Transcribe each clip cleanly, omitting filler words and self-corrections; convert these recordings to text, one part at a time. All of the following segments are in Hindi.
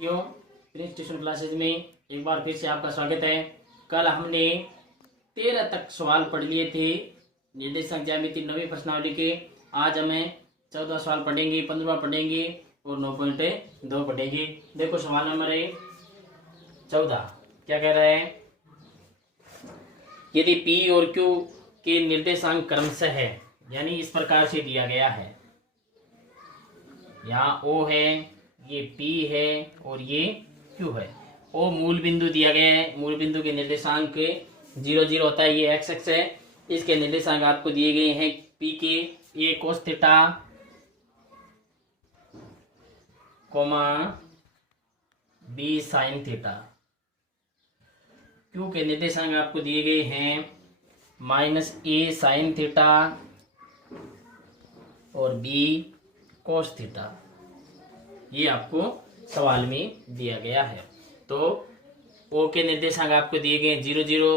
यो प्रिंस ट्यूशन क्लासेज में एक बार फिर से आपका स्वागत है। कल हमने 13 तक सवाल पढ़ लिए थे निर्देशांक ज्यामिति नवी प्रश्नावली के। आज हमें 14 सवाल पढ़ेंगे, 15 पढ़ेंगे और 9.2 पढ़ेंगे। देखो सवाल नंबर 14 क्या कह रहा है। यदि P और Q के निर्देशांक क्रमशः है, यानी इस प्रकार से दिया गया है, यहाँ O है, ये P है और ये Q है। O मूल बिंदु दिया गया है, मूल बिंदु के निर्देशांक 0 0 होता है, ये x है। इसके निर्देशांक आपको दिए गए हैं P के A cos theta coma B sin theta. Q के निर्देशांक आपको दिए गए हैं -A sin थीटा और B cos थीटा। ये आपको सवाल में दिया गया है। तो O के निर्देशांक आपको दिए गए 0 0,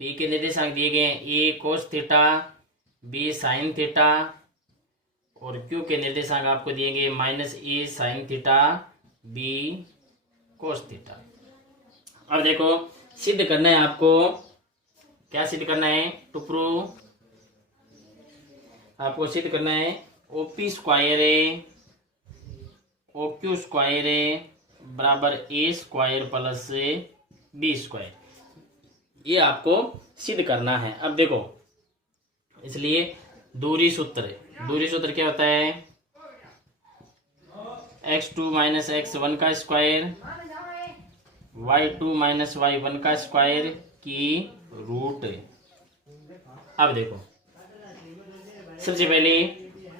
P के निर्देशांक दिए गए हैं A cos theta B sin theta और Q के निर्देशांक आपको दिए गए -A sin theta B cos theta. अब देखो सिद्ध करना है आपको। क्या सिद्ध करना है? टू प्रूव आपको सिद्ध करना है OP स्क्वायर है OQ स्क्वायर है बराबर A square plus B square. ये आपको सिद्ध करना है। अब देखो, इसलिए दूरी सूत्र क्या होता है? x2 माइनस x1 का स्क्वायर y2 माइनस y1 का स्क्वायर की रूट। अब देखो, सबसे पहले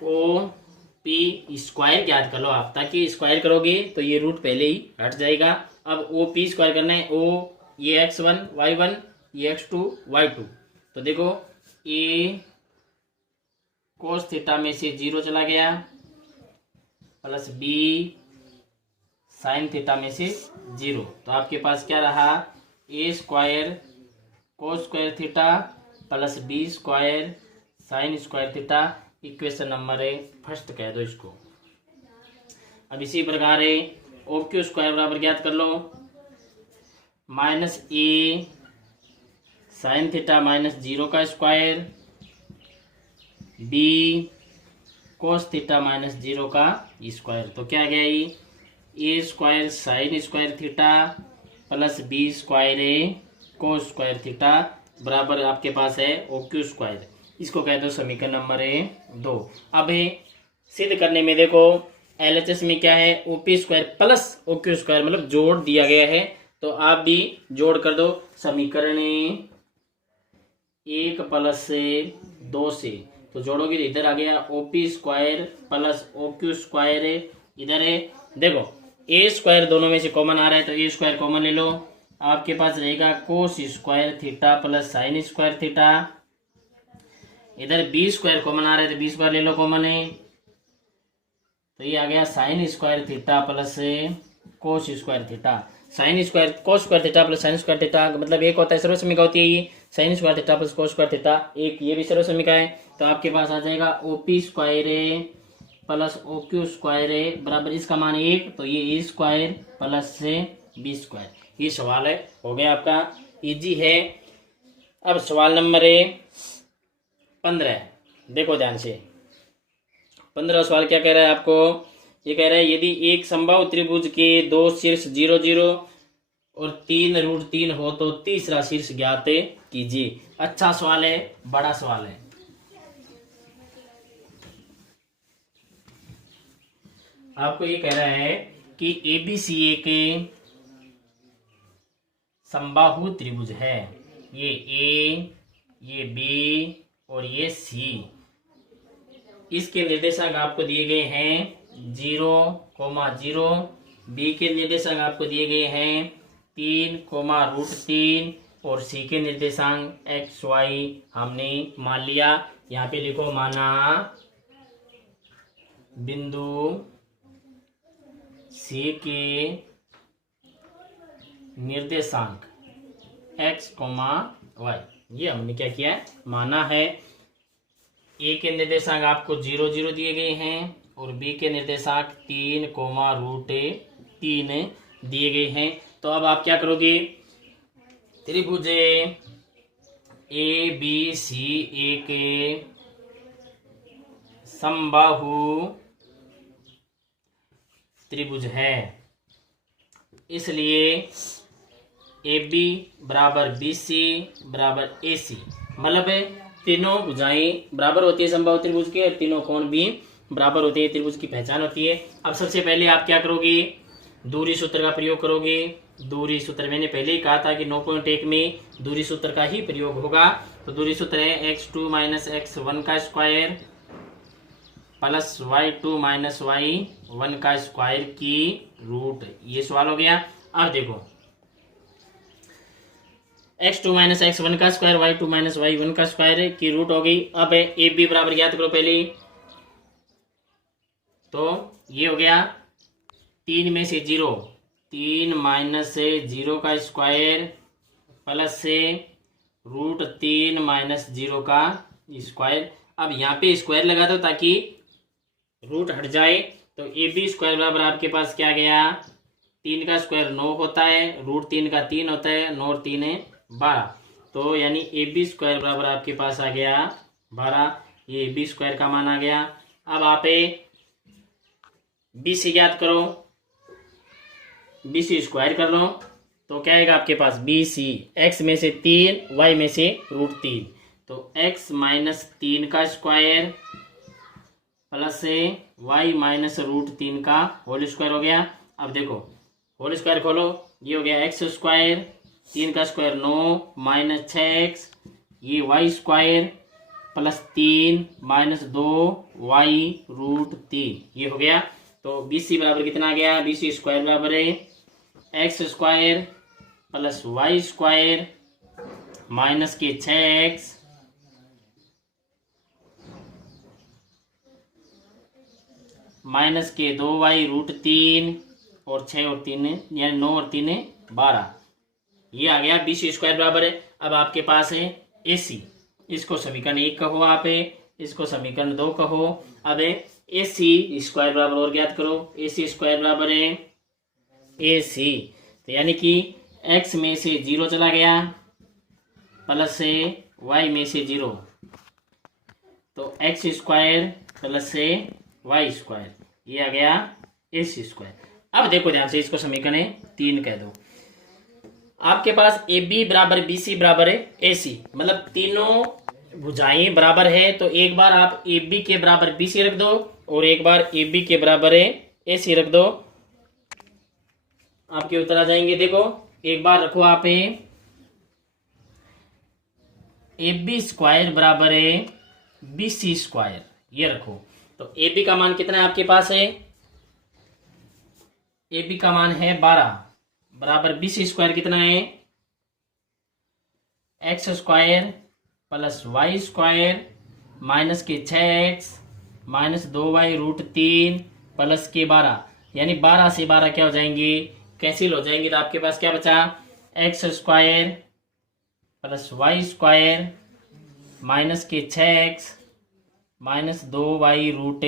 OP स्क्वायर ज्ञात कर लो आप, ताकि स्क्वायर करोगे तो ये रूट पहले ही हट जाएगा। अब OP स्क्वायर करना है। O ये x1 y1 ये x2 y2। तो देखो A cos थीटा में से 0 चला गया प्लस B sin थीटा में से 0। तो आपके पास क्या रहा? A square cos square theta plus B square sin square theta. Equation number first कह दो इसको। अब इसी प्रकार है OQ स्क्वायर बराबर ज्ञात कर लो -A sin थीटा -0 का स्क्वायर B cos थीटा -0 का स्क्वायर। तो क्या आ गया ये? A square sin square theta plus B square cos square theta बराबर आपके पास है OQ स्क्वायर। इसको कह दो समीकरण नंबर 2। अब सिद्ध करने में देखो LHS में क्या है? OP square plus OQ square, मतलब जोड़ दिया गया है। तो आप भी जोड़ कर दो समीकरण 1 प्लस 2 से। तो जोड़ोगे तो इधर आ गया OP square plus OQ square. इधर है देखो A स्क्वायर दोनों में से कॉमन आ रहा है, तो A स्क्वायर कॉमन ले लो। आपके पास रहेगा cos square theta plus sine square theta. इधर B स्क्वायर कॉमन आ रहा है, तो B स्क्वायर ले लो कॉमन है। तो ये आ गया sine square theta plus cos square theta. Sine square cos square theta plus sine square theta का मतलब एक होता है, सर्वसम्मिका होती है ये sine square theta plus cos square theta. एक ये भी सर्वसम्मिका है। तो आपके पास आ जाएगा OP square plus OQ square बराबर इसका मान 1। तो ये A square plus B square. ये सवाल है, हो गया आपका, इजी है। अब सवाल नंबर 15 देखो ध्यान से। 15 सवाल क्या कह रहा है आपको? ये कह रहा है यदि एक समबाहु त्रिभुज के 2 शीर्ष 0 0 और 3 रूट 3 हो तो तीसरा शीर्ष ज्ञात कीजिए। अच्छा सवाल है, बड़ा सवाल है। आपको ये कह रहा है कि ABC एक समबाहु त्रिभुज है। ये A, ये B और ये C। इसके निर्देशांक आपको दिए गए हैं 0, 0। B के निर्देशांक आपको दिए गए हैं 3, √3 और C के निर्देशांक x y हमने मान लिया। यहाँ पे लिखो माना बिंदु C के निर्देशांक x, y। ये हमने क्या किया है? माना है। ए के निर्देशांक आपको 0 0 दिए गए हैं और बी के निर्देशांक 3, √3 3 दिए गए हैं। तो अब आप क्या करोगे, त्रिभुज ए बी सी एक समबाहु त्रिभुज है, इसलिए ए बी बराबर बी सी बराबर ए सी, मतलब तीनों भुजाएं बराबर होती है समबाहु त्रिभुज के, और तीनों कोण भी बराबर होते हैं, त्रिभुज की पहचान होती है। अब सबसे पहले आप क्या करोगे, दूरी सूत्र का प्रयोग करोगे। दूरी सूत्र मैंने पहले ही कहा था कि 9.1 में दूरी सूत्र का ही प्रयोग होगा। तो दूरी सूत्र है x2 माइनस x1 का square plus y2 minus y1 का स्क्वायर की रूट। ये सवाल हो गया। अब देखो x2 माइनस x1 का स्क्वायर y2 माइनस y1 का स्क्वायर की रूट हो गई। अब ए बी बराबर ज्ञात करो पहले। तो ये हो गया 3 में से 0, 3 माइनस से 0 का स्क्वायर प्लस से रूट 3 माइनस 0 का स्क्वायर। अब यहाँ पे स्क्वायर लगा दो ताकि रूट हट जाए। तो ए बी स्क्वायर बराबर आपके पास क्या गया, 3 का स्क्वायर 9 होता है, रूट 3 का 3 होता है, 9 और 3 है 12। तो यानी ए बी स्क्वायर बराबर आपके पास आ गया 12। ये ए बी स्क्वायर का मान आ गया। अब आप बी सी ज्ञात करो, बी सी स्क्वायर कर लो। तो क्या आएगा आपके पास, बी सी एक्स में से 3 वाई में से रूट 3। तो एक्स माइनस 3 का स्क्वायर प्लस से वाई माइनस रूट 3 का होल स्क्वायर हो गया। अब देखो होल स्क्वायर खोलो, ये हो गया एक्स स्क्वायर, 3 का स्क्वायर 9 माइनस 6x, ये Y square plus 3 minus 2 Y root 3, ये हो गया। तो बी सी बराबर कितना आ गया, बी सी स्क्वायर बराबर है X square plus Y square minus के 6x माइनस के 2y रूट 3 और 6 और 3 यानी 9 और 3 12। ये आ गया बी सी स्क्वायर बराबर है। अब आपके पास है ए सी, इसको समीकरण 1 कहो आप, इसको समीकरण 2 कहो। अब ए सी स्क्वायर बराबर और ज्ञात करो, ए सी स्क्वायर बराबर है ए सी, तो यानी कि x में से 0 चला गया प्लस से y में से 0, तो x स्क्वायर प्लस से वाई स्क्वायर, ये आ गया ए सी स्क्वायर। अब देखो ध्यान से, इसको समीकरण 3 कह दो। आपके पास ए बी बराबर बी सी बराबर है ए सी, मतलब तीनों भुजाएं बराबर है। तो एक बार आप ए बी के बराबर बी सी रख दो और एक बार ए बी के बराबर ए सी रख दो, आपके उत्तर आ जाएंगे। देखो एक बार रखो आप ए बी स्क्वायर बराबर है बी सी स्क्वायर, ये रखो। तो ए बी का मान कितना है आपके पास है, ए बी का मान है 12 बराबर बी सी स्क्वायर कितना है, X square plus Y square minus के 6x minus 2y root 3 plus के 12, यानी 12 से 12 क्या हो जाएंगे, कैंसिल हो जाएंगे। तो आपके पास क्या बचा, X square plus Y square minus के 6x माइनस 2y रूट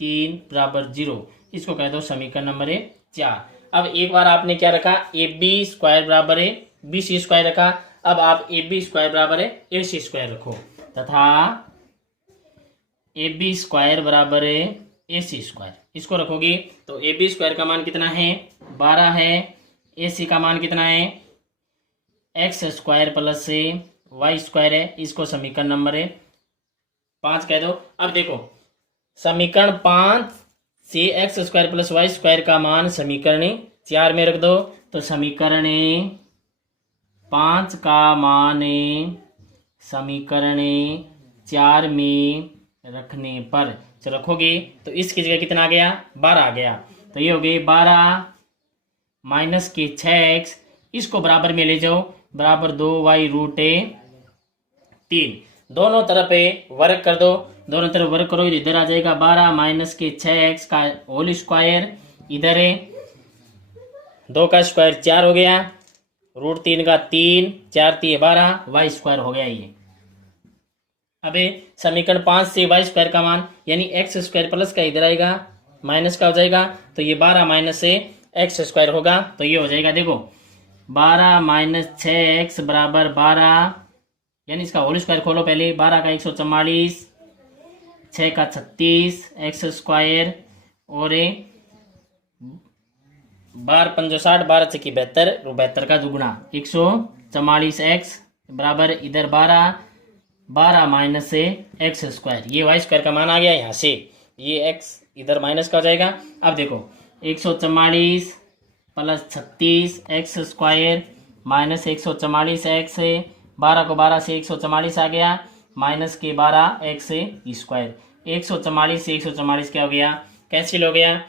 3 बराबर 0। इसको कह दो समीकरण नंबर 4। अब एक बार आपने क्या रखा, ए बी स्क्वायर बराबर है बी सी स्क्वायर रखा। अब आप ए बी स्क्वायर बराबर है ए सी स्क्वायर रखो, तथा ए बी स्क्वायर बराबर है ए सी स्क्वायर, इसको रखोगे। तो ए बी स्क्वायर का मान कितना है 12 है, ए सी का मान कितना है एक्स स्क्वायर प्लस से वाई स्क्वायर है, इसको समीकरण नंबर 5 कह दो। अब देखो समीकरण 5 से X square plus Y square का मान समीकरण 4 में रख दो। तो समीकरण 5 का मान समीकरण 4 में रखने पर रखोगे तो इसकी जगह कितना आ गया, 12 आ गया। तो ये हो गई 12 माइनस के 6x, इसको बराबर में ले जाओ, बराबर 2y रूट 3, दोनों तरफ वर्ग कर दो, दोनों तरफ वर्ग करो, इधर आ जाएगा 12 माइनस के 6x का होल स्क्वायर, इधर 2 का स्क्वायर 4 हो गया, रूट 3 का 3, 4 3 12, वाई स्क्वायर हो गया ये। अब समीकरण 5 से वाई स्क्वायर का मान यानी एक्स स्क्वायर प्लस का इधर आएगा माइनस का हो जाएगा। तो ये 12 माइनस से एक्स स्क्वायर होगा तो ये हो जाएगा, देखो 12 माइनस 6x बराबर 12, यानी इसका होल स्क्वायर खोलो पहले, 12 का 144, 6 का 36 एक्स स्क्वायर, और 12 पंजो 60, 12 छक्की 72, 72 का दुगुना 144 एक्स बराबर इधर 12, 12 माइनस से एक्स स्क्वायर, ये वाई स्क्वायर का मान आ गया यहाँ से, ये एक्स इधर माइनस का हो जाएगा। अब देखो 144 plus 36 x square minus 144 x, 12 को 12 से 144 आ गया, माइनस के 12 एक्स स्क्वायर, 144 से 144 क्या हो गया, कैंसिल हो गया,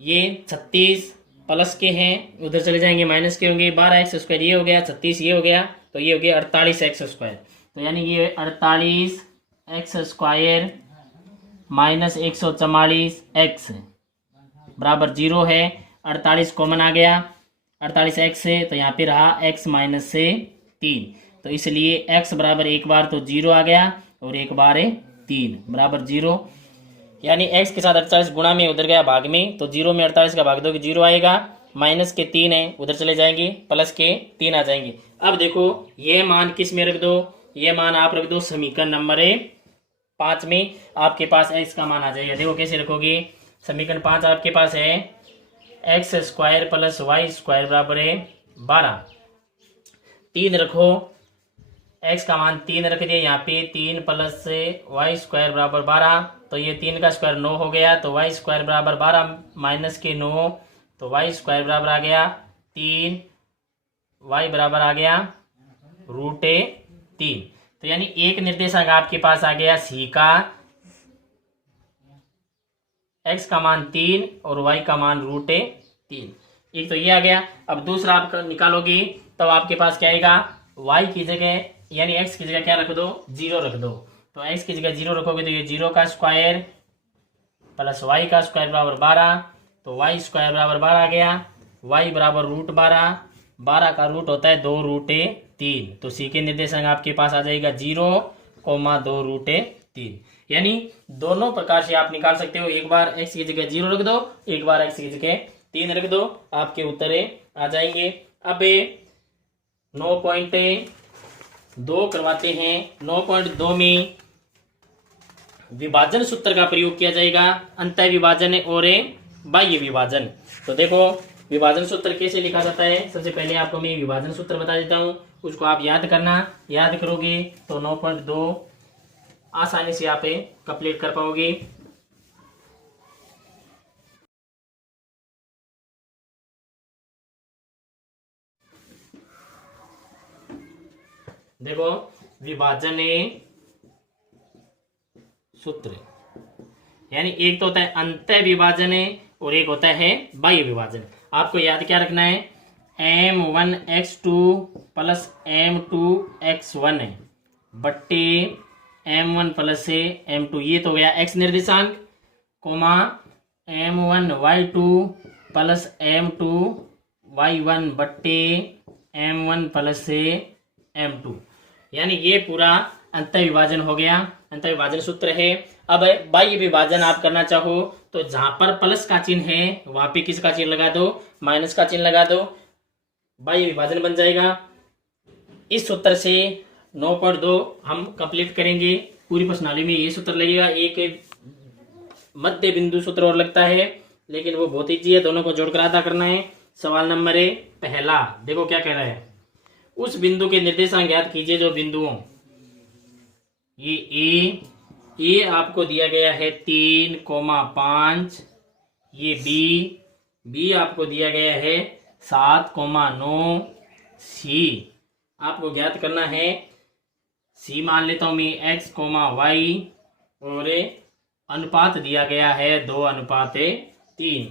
ये 36 प्लस के हैं उधर चले जाएंगे, माइनस के होंगे, 12 एक्स स्क्वायर ये हो गया, 36 ये हो गया, तो ये हो गया 48 एक्स स्क्वायर, तो यानी ये 48 एक्स स्क्वायर माइनस 144 एक्स बराबर 0 है, 48 कॉमन आ गया, 48 एक्स से, तो यहाँ पे रहा x माइनस से 3, तो इसलिए x बराबर एक बार तो 0 आ गया और एक बार 3 बराबर 0, यानी x के साथ 48 गुणा में उधर गया भाग में, तो 0 में 48 का भाग दो कि 0 आएगा, माइनस के 3 है उधर चले जाएंगे, प्लस के 3 आ जाएंगे। अब देखो ये मान किस में रख दो, ये मान आप रख दो समीकरण नंबर 5 में, आपके पास x का मान आ जाएगा। देखो कैसे रखोगे, समीकरण 5 आपके पास है X square plus Y square बराबर 12, 3 रखो, x का मान 3 रख दिया यहाँ पे, 3 प्लस वाई स्क्वायर बराबर 12, तो ये 3 का स्क्वायर 9 हो गया, तो वाई स्क्वायर बराबर 12 माइनस के 9, तो वाई स्क्वायर बराबर आ गया 3, वाई बराबर आ गया √3, तो यानी एक निर्देशांक आपके पास आ गया सी का, x का मान 3 और y का मान √3, एक तो ये आ गया। अब दूसरा आप निकालोगे तो आपके पास क्या आएगा, y की जगह यानी x की जगह क्या रख दो, 0 रख दो, तो x की जगह 0 रखोगे तो ये 0 का स्क्वायर प्लस y का स्क्वायर बराबर 12, तो y स्क्वायर बराबर 12 आ गया, y बराबर √12, 12 का रूट होता है 2√3, तो सी के निर्देशांक आपके पास आ जाएगा 0,2√3, यानी दोनों प्रकार से आप निकाल सकते हो, एक बार x की जगह 0 रख दो, एक बार x की जगह 3 रख दो, आपके उत्तर आ जाएंगे। अब 9.2 करवाते हैं, 9.2 में विभाजन सूत्र का प्रयोग किया जाएगा, अंतः विभाजन और बाह्य विभाजन। तो देखो विभाजन सूत्र कैसे लिखा जाता है, सबसे पहले आपको मैं विभाजन सूत्र बता देता हूँ, उसको आप याद करना, याद करोगे तो 9.2 आसानी से आप कंप्लीट कर पाओगे। देखो विभाजन सूत्र, यानी एक तो होता है अंतः विभाजन और एक होता है बाह्य विभाजन। आपको याद क्या रखना है, m1x2 प्लस m2x1 बट्टे m1 प्लस m2, ये तो हो गया x निर्देशांक, कोमा m1y2 प्लस m2y1 बट्टे m1 प्लस m2, यानी ये पूरा अंतः विभाजन हो गया, अंतः विभाजन सूत्र है। अब बाह्य विभाजन आप करना चाहो तो जहां पर प्लस का चिन्ह है वहां पे किसका चिन्ह लगा दो, माइनस का चिन्ह लगा दो, बाह्य विभाजन बन जाएगा। इस सूत्र से 9.2 हम कंप्लीट करेंगे, पूरी प्रश्नावली में ये सूत्र लगेगा, एक मध्य बिंदु सूत्र और लगता है, लेकिन वो बहुत ईजी है, दोनों को जोड़कर आधा करना है। सवाल नंबर पहला, देखो क्या कह रहा है, उस बिंदु के निर्देशांक ज्ञात कीजिए जो बिंदुओं, ये ए आपको दिया गया है 3,5, ये बी आपको दिया गया है 7,9, सी आपको ज्ञात करना है, सी मान लेता हूं मैं x, y, और अनुपात दिया गया है 2:3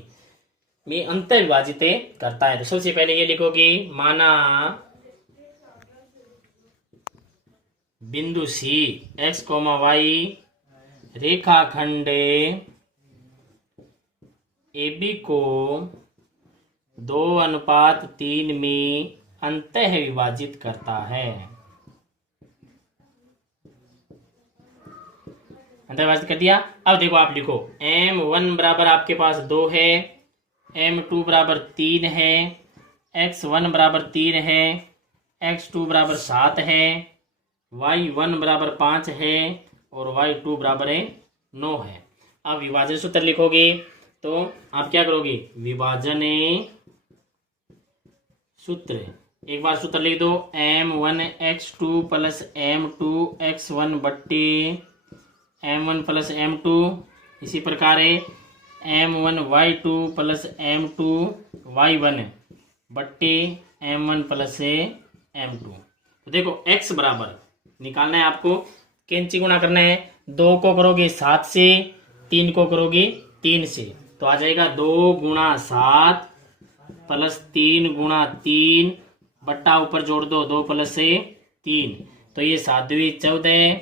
में अंतर विभाजित करता है। तो सबसे पहले ये लिखोगे, माना बिंदु सी x, y रेखाखंड AB को 2:3 में अंतः विभाजित करता है, अंतः विभाजित कर दिया। अब देखो आप लिखो m1 बराबर आपके पास 2 है, m2 बराबर 3 है, x1 बराबर 3 है, x2 बराबर 7 है, y1 बराबर 5 है और y2 बराबर है 9 है। अब विभाजन सूत्र लिखोगे तो आप क्या करोगे, विभाजन सूत्र, एक बार सूत्र लिख दो, m1 x2 plus m2 x1 बट्टे m1 प्लस m2, इसी प्रकार है m1 y2 plus m2 y1 बट्टे m1 प्लस m2। तो देखो x बराबर निकालना है आपको, कैंची गुणा करना है, 2 को करोगे 7 से, 3 को करोगे 3 से, तो आ जाएगा 2 गुणा 7 प्लस 3 गुणा 3 बट्टा ऊपर जोड़ दो 2 प्लस से 3, तो ये 7 दूनी 14,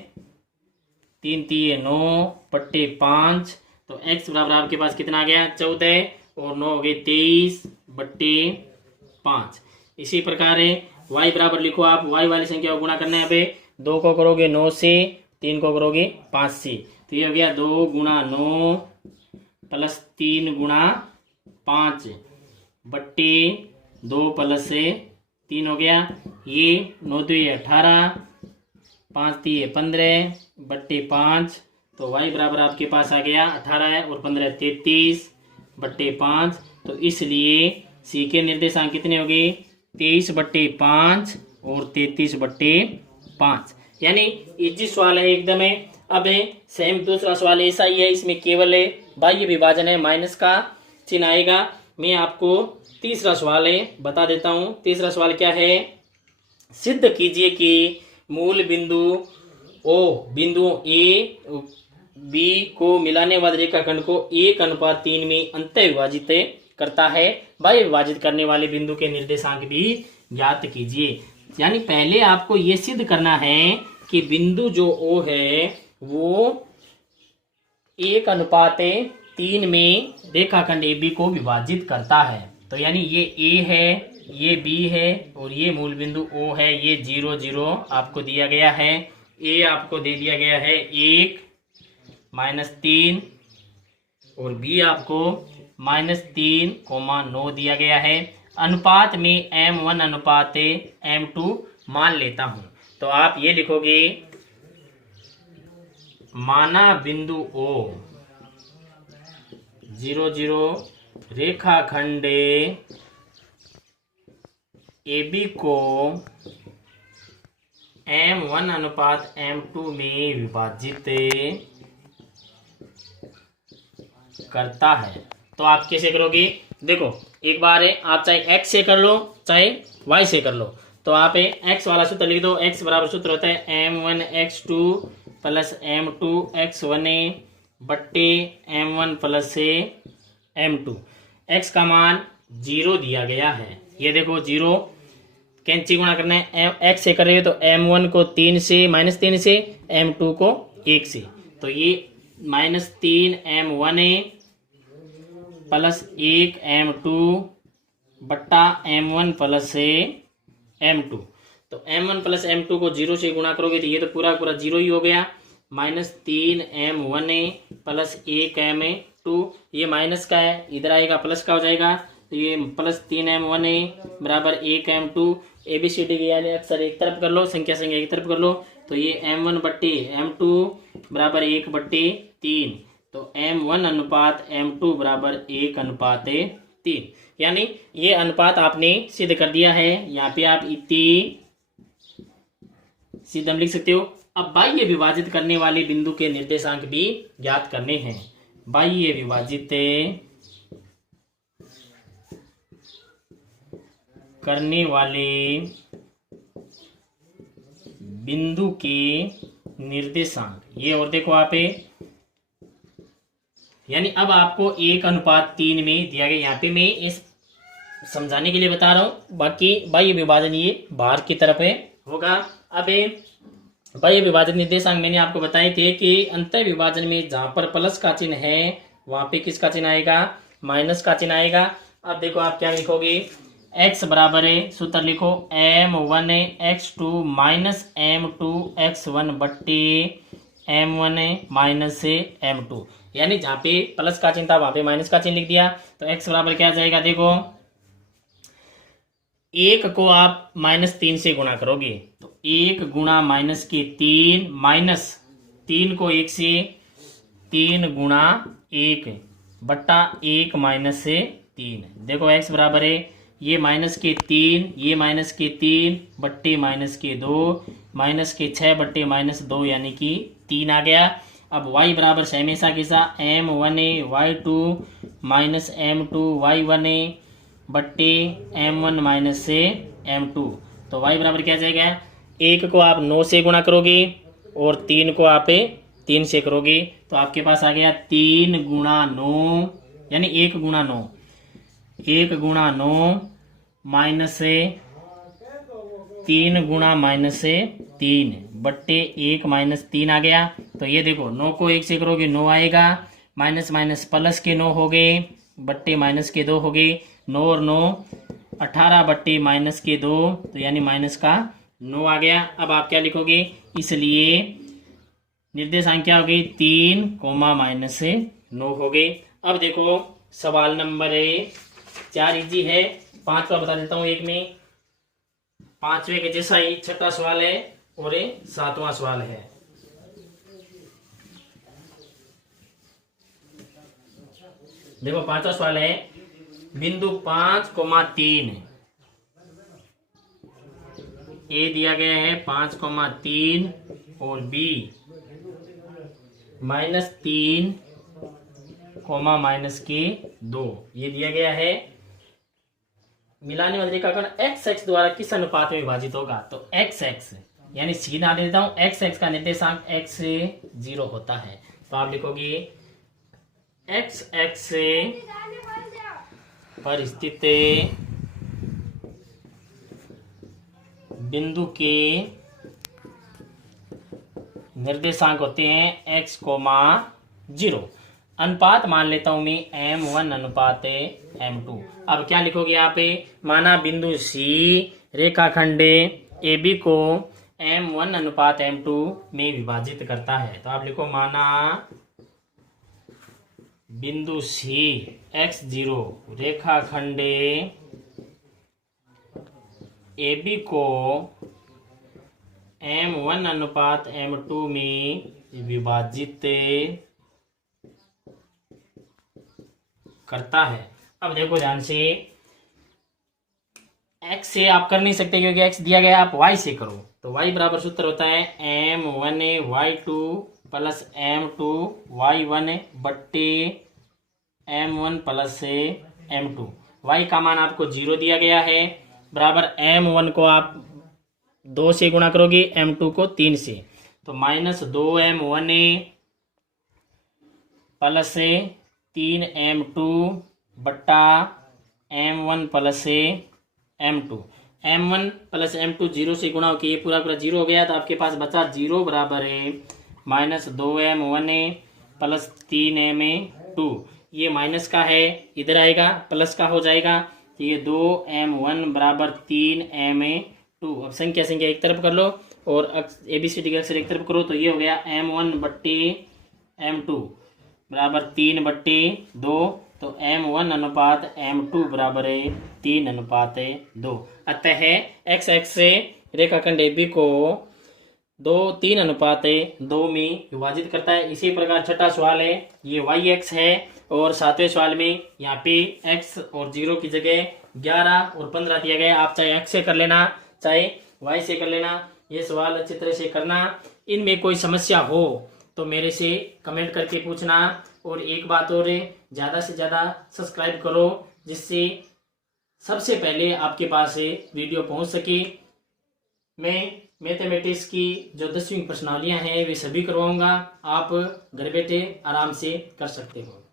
3 3 9 बट्टे 5, तो x बराबर आपके पास कितना आ गया 14 और 9 हो गए 23 बट्टे 5। इसी प्रकार है y बराबर लिखो आप, y वाली संख्या को गुणा करना है, अबे 2 को करोगे 9 से, 3 को करोगे 5 से, तो ये हो गया 2 गुणा 9 प्लस 3 गुणा 5 बट्टे 2 प्लस से 3 हो गया, ये 9 2 18 5 3 15 बट्टे 5, तो y बराबर आपके पास आ गया 18 है और 15 33 बट्टे 5, तो इसलिए सी के निर्देशांक कितने हो गए 23 बट्टे 5 और 33 बट्टे 5। यानी इजी सवाल है एकदम है। अब है सेम दूसरा सवाल ऐसा ही है, इसमें केवल है बाह्य विभाजन है, माइनस का चिन्ह आएगा। मैं आपको तीसरा सवाल है बता देता हूं। तीसरा सवाल क्या है, सिद्ध कीजिए कि मूल बिंदु ओ बिंदु ए बी को मिलाने वाले रेखाखंड को 1:3 में अंतः विभाजित करता है। बाह्य विभाजित करने वाले बिंदु के निर्देशांक भी ज्ञात कीजिए। यानी पहले आपको ये सिद्ध करना है कि बिंदु जो ओ है वो 1:3 में रेखाखंड ए बी को विभाजित करता है। तो यानी ये ए है, ये बी है और ये मूल बिंदु ओ है। ये 0 0 आपको दिया गया है, ए आपको दे दिया गया है 1 -3 और बी आपको -3, 9 दिया गया है। अनुपात में m1:m2 मान लेता हूं, तो आप ये लिखोगे, माना बिंदु ओ 0 0 रेखाखंड AB को m1:m2 में विभाजित करता है। तो आप कैसे करोगे, देखो एक बार है, आप चाहे x से कर लो चाहे y से कर लो। तो आप x वाला सूत्र लिख दो। x बराबर सूत्र होता है m1 x2 plus m2 x1 बट्टे m1 प्लस m2। x का मान 0 दिया गया है, ये देखो 0, कैंची गुणा करना है, x से करेंगे तो m1 को 3 से -3 से, m2 को 1 से, तो ये -3 m1 प्लस 1 m2 बट्टा m1 प्लस m2। तो m1 प्लस m2 को 0 से गुणा करोगे तो ये तो पूरा पूरा 0 ही हो गया। -3 m1 प्लस 1 m2, ये माइनस का है, इधर आएगा प्लस का हो जाएगा, तो ये +3 m1 बराबर 1 m2। ABCD के यानी अक्सर एक तरफ कर लो, संख्या एक तरफ कर लो, तो ये m1 बट्टे m2 बराबर 1/3, तो m1:m2 बराबर 1:3। यानी ये अनुपात आपने सिद्ध कर दिया है। यहाँ पे आप इतनी सिद्ध लिख सकते हो। अब बाह्य विभाजित करने वाले बिंदु के निर्देशांक भी ज्ञात करने हैं। बाह्य विभाजित करने वाले बिंदु के निर्देशांक, ये और देखो आप, यानी अब आपको 1:3 में दिया गया। यहाँ पे मैं इस समझाने के लिए बता रहा हूं, बाकी बाह्य विभाजन ये बाहर की तरफ है होगा। अब बाह्य विभाजन निर्देशांक मैंने आपको बताए थे कि अंतर विभाजन में जहां पर प्लस का चिन्ह है वहां पे किसका चिन्ह आएगा, माइनस का चिन्ह आएगा। अब देखो आप क्या लिखोगे, x बराबर है, सूत्र लिखो m1 x2 -m2 x1 बट्टे M1 माइनस M2, यानी जहाँ पे प्लस का चिन्ह था वहां पे माइनस का चिन्ह लिख दिया। तो x बराबर क्या जाएगा, देखो 1 को आप -3 से गुणा करोगे तो 1 गुणा -3 माइनस 3 को 1 से 3 गुणा 1 बट्टा 1 -3। देखो x बराबर है ये -3, ये -3 बट्टे -2 -6 बट्टे -2 यानी कि 3 आ गया। अब y बराबर हमेशा कैसा M1 y2 minus M2 y1 बट्टे M1 माइनस M2। तो y बराबर क्या जाएगा, 1 को आप 9 से गुणा करोगे और 3 को आप 3 से करोगे तो आपके पास आ गया 3 गुणा 9 यानी 1 गुणा 9, 1 गुणा 9 माइनस 3 गुणा -3 बट्टे 1 -3 आ गया। तो ये देखो 9 को 1 से करोगे 9 आएगा, माइनस माइनस प्लस के 9 हो गए बट्टे माइनस के 2 हो गए, 9 और 9 18 बट्टे माइनस के 2 तो यानी माइनस का 9 आ गया। अब आप क्या लिखोगे, इसलिए निर्देशांक क्या हो गई 3 कोमा -9 हो गई। अब देखो सवाल नंबर 4 इजी है, 5वां बता देता हूं एक में, 5वें के जैसा ही 6वां सवाल है और 7वां सवाल है। देखो 5वां सवाल है, बिंदु 5,3 ए दिया गया है 5,3 और बी -3 -2 ये दिया गया है। मिलाने वाले रेखाखंड x द्वारा किस अनुपात में विभाजित होगा, तो x यानी सीधा दे देता हूं, x का निर्देशांक x से 0 होता है। तो आप लिखोगे x पर स्थित बिंदु के निर्देशांक होते हैं x, 0। अनुपात मान लेता हूं मैं M1 अनुपात M2। अब क्या लिखोगे यहाँ पे, माना बिंदु C रेखाखंड AB को M1 अनुपात M2 में विभाजित करता है। तो आप लिखो माना बिंदु C x0 रेखाखंड AB को M1 अनुपात M2 में विभाजित करता है। अब देखो ध्यान से, x से आप कर नहीं सकते क्योंकि x दिया गया, आप y से करो। तो y बराबर सूत्र होता है M1 y2 plus M2 y1 बट्टे M1 प्लस M2। y का मान आपको 0 दिया गया है, बराबर M1 को आप 2 से गुणा करोगे, M2 को 3 से, तो -2M1 प्लस 3M2 बट्टा M1 plus M2। M1 plus M2 0 से गुणा होकर ये पूरा 0 हो गया, तो आपके पास बचा 0 बराबर है -2M1 प्लस 3M2। ये माइनस का है, इधर आएगा प्लस का हो जाएगा, तो ये 2M1 बराबर 3M2। अब संख्या एक तरफ कर लो और ABCD के अक्षर एक तरफ करो, तो ये हो गया M1 बट्टे M2 बराबर 3/2। तो M1 अनुपात M2 बराबर है 3/2। अतः x से रेखाखंड AB को 3/2 में विभाजित करता है। इसी प्रकार 6वां सवाल है, ये yx है और 7वें सवाल में यहाँ पे x और 0 की जगह 11 और 15 दिया गया। आप चाहे x से कर लेना चाहे y से कर लेना, ये सवाल अच्छी तरह से करना। इनमें कोई समस्या हो तो मेरे से कमेंट करके पूछना। और एक बात और, ज़्यादा से ज़्यादा सब्सक्राइब करो जिससे सबसे पहले आपके पास वीडियो पहुंच सके। मैं मैथमेटिक्स की जो 10वीं प्रश्नावलियां हैं वे सभी करवाऊंगा, आप घर बैठे आराम से कर सकते हो।